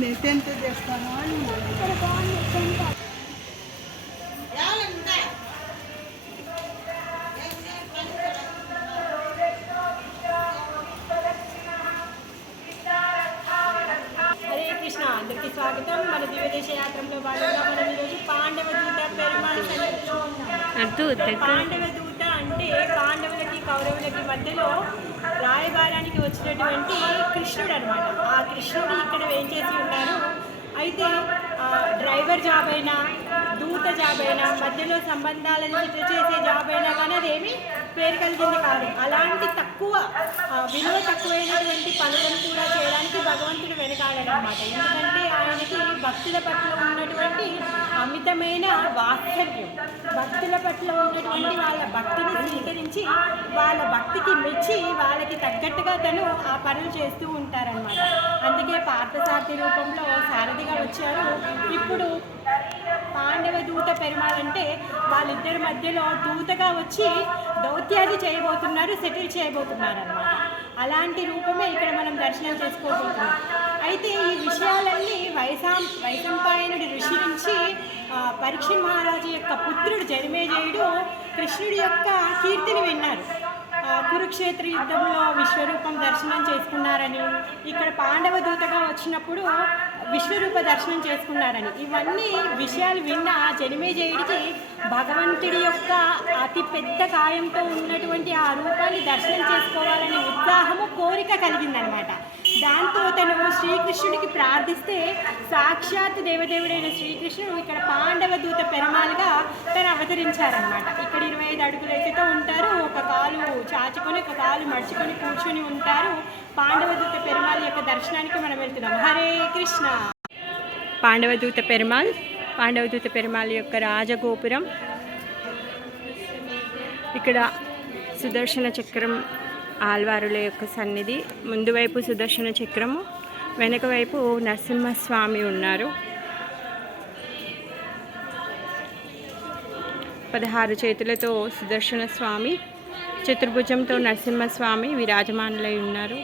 నేను 10th చేస్తాను అని ఇక్కడ బాగుంది. హరే కృష్ణ, అందరికీ స్వాగతం. మన దివ్యదేశ యాత్రలో భాగంగా మనం ఈరోజు పాండవ దూత పెరుమాళ్ సన్నిధిలో ఉన్నాం. పాండవ దూత అంటే పాండవులకి కౌరవులకి మధ్యలో రాయబారానికి వచ్చినటువంటి కృష్ణుడు అనమాట. ఆ కృష్ణుడు ఇక్కడ వేంచేసి ఉన్నారు. అయితే డ్రైవర్ జాబ్ అయినా, దూత జాబ్ అయినా, మధ్యలో సంబంధాలను చేసే జాబ్ అయినా కానీ అదేమి పేరు కలిగింది కాదు. అలాంటి తక్కువ విలువ తక్కువైనటువంటి పనులను కూడా చేయడానికి భగవంతుడు వెనకాడనమాట. ఎందుకంటే ఆయనకి భక్తుల పట్ల ఉన్నటువంటి అమితమైన వాత్సల్యం, భక్తుల పట్ల ఉన్నటువంటి వాళ్ళ భక్తిని స్వీకరించి వాళ్ళ భక్తికి మెచ్చి వాళ్ళకి తగ్గట్టుగా తను ఆ పనులు చేస్తూ ఉంటారనమాట. అందుకే పార్థసారథి రూపంలో సారథిగా వచ్చారు. ఇప్పుడు పాండవ దూత పెరుమాళ్ అంటే వాళ్ళిద్దరి మధ్యలో దూతగా వచ్చి దౌత్యాది చేయబోతున్నారు, సెటిల్ చేయబోతున్నారు అనమాట. అలాంటి రూపమే ఇక్కడ మనం దర్శనం చేసుకోబోతున్నాం. అయితే ఈ విషయాలన్నీ వైశంపాయనుడి ఋషి నుంచి పరీక్ష మహారాజు యొక్క పుత్రుడు జనమేజయుడు కృష్ణుడి యొక్క కీర్తిని విన్నారు. కురుక్షేత్ర యుద్ధంలో విశ్వరూపం దర్శనం చేసుకున్నారని, ఇక్కడ పాండవ దూతగా వచ్చినప్పుడు విశ్వరూప దర్శనం చేసుకున్నారని, ఇవన్నీ విషయాలు విన్న జనమేజయుడికి భగవంతుడి యొక్క అతి పెద్ద కాయంతో ఉన్నటువంటి ఆ రూపాన్ని దర్శనం చేసుకోవాలనే ఉత్సాహము, కోరిక కలిగిందనమాట. దాంతో తను శ్రీకృష్ణుడికి ప్రార్థిస్తే సాక్షాత్ దేవదేవుడైన శ్రీకృష్ణుడు ఇక్కడ పాండవ దూత పెరుమాళ్గా తను అవతరించారనమాట. ఇక్కడ 25 అడుగుల ఎత్తుతో ఉంటారు. ఒక కాలు చాచుకొని, ఒక కాలు మడుచుకొని కూర్చొని ఉంటారు. పాండవ దూత పెరుమాళ్ యొక్క దర్శనానికి మనం వెళ్తున్నాం. హరే కృష్ణ. పాండవ దూత పెరుమాళ్ యొక్క రాజగోపురం. ఇక్కడ సుదర్శన చక్రం, ఆల్వారుల యొక్క సన్నిధి. ముందు వైపు సుదర్శన చక్రము, వెనక వైపు నరసింహస్వామి ఉన్నారు. 16 చేతులతో సుదర్శన స్వామి, చతుర్భుజంతో నరసింహస్వామి విరాజమానులై ఉన్నారు.